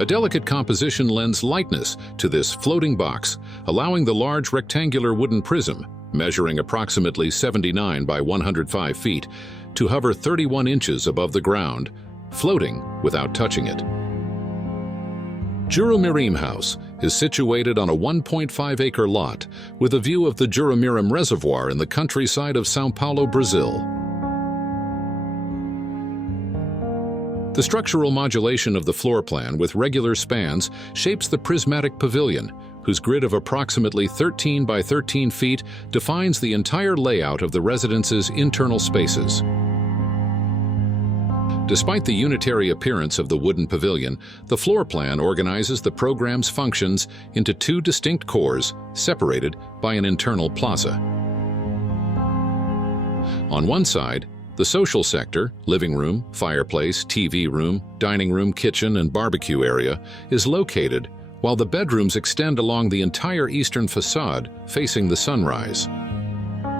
A delicate composition lends lightness to this floating box, allowing the large rectangular wooden prism, measuring approximately 79 by 105 feet, to hover 31 inches above the ground, floating without touching it. Jurumirim House is situated on a 1.5-acre lot with a view of the Jurumirim Reservoir in the countryside of São Paulo, Brazil. The structural modulation of the floor plan with regular spans shapes the prismatic pavilion, whose grid of approximately 13 by 13 feet defines the entire layout of the residence's internal spaces. Despite the unitary appearance of the wooden pavilion, the floor plan organizes the program's functions into two distinct cores, separated by an internal plaza. On one side, the social sector, living room, fireplace, TV room, dining room, kitchen, and barbecue area, is located, while the bedrooms extend along the entire eastern facade, facing the sunrise.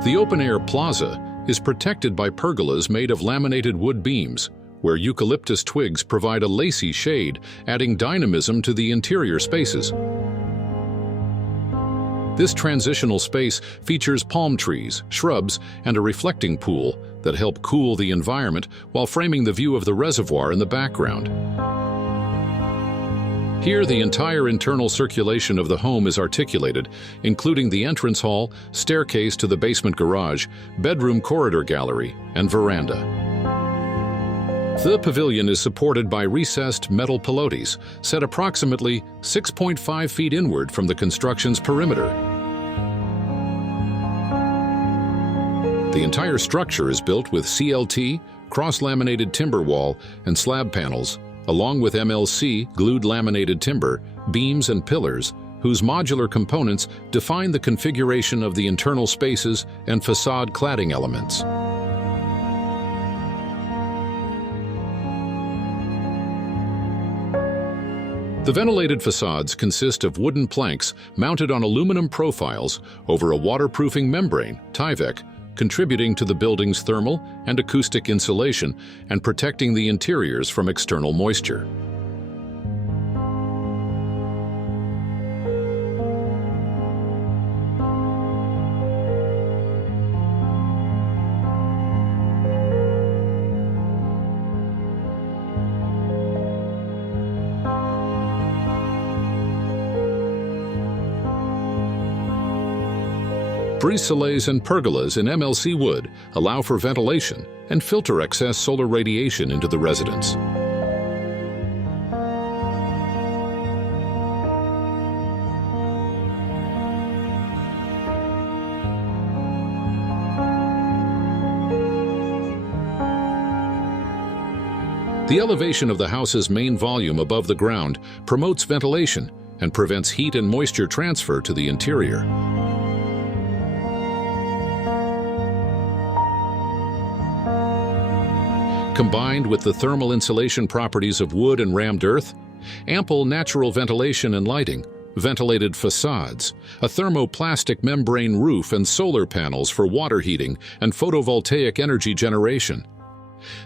The open-air plaza is protected by pergolas made of laminated wood beams, where eucalyptus twigs provide a lacy shade, adding dynamism to the interior spaces. This transitional space features palm trees, shrubs, and a reflecting pool that help cool the environment while framing the view of the reservoir in the background. Here, the entire internal circulation of the home is articulated, including the entrance hall, staircase to the basement garage, bedroom corridor gallery, and veranda. The pavilion is supported by recessed metal pilotis, set approximately 6.5 feet inward from the construction's perimeter. The entire structure is built with CLT, cross-laminated timber wall, and slab panels, along with MLC, glued laminated timber, beams and pillars, whose modular components define the configuration of the internal spaces and facade cladding elements. The ventilated facades consist of wooden planks mounted on aluminum profiles over a waterproofing membrane, Tyvek, contributing to the building's thermal and acoustic insulation and protecting the interiors from external moisture. Brise-soleils and pergolas in MLC wood allow for ventilation and filter excess solar radiation into the residence. The elevation of the house's main volume above the ground promotes ventilation and prevents heat and moisture transfer to the interior. Combined with the thermal insulation properties of wood and rammed earth, ample natural ventilation and lighting, ventilated facades, a thermoplastic membrane roof and solar panels for water heating and photovoltaic energy generation.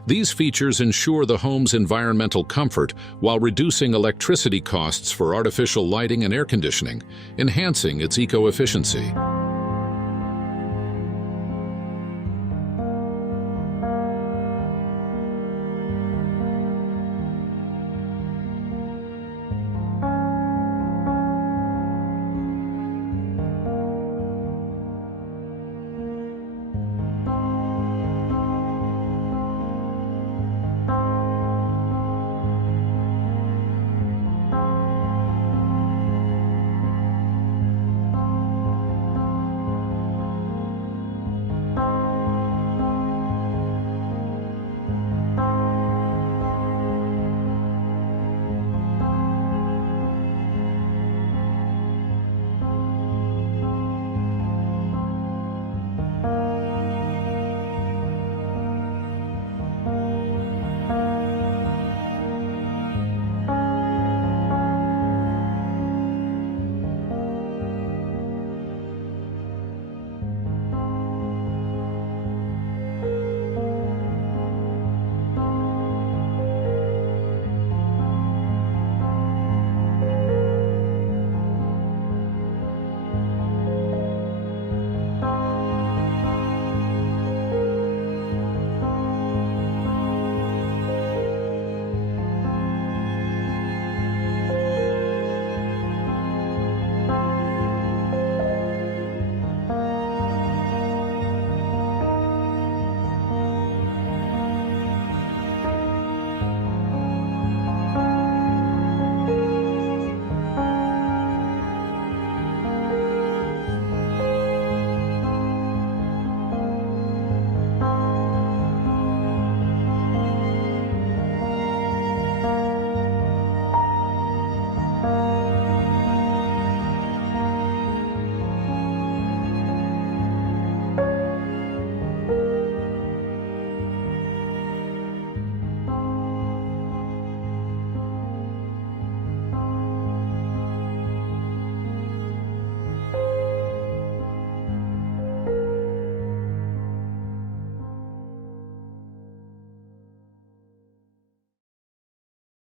These features ensure the home's environmental comfort while reducing electricity costs for artificial lighting and air conditioning, enhancing its eco-efficiency.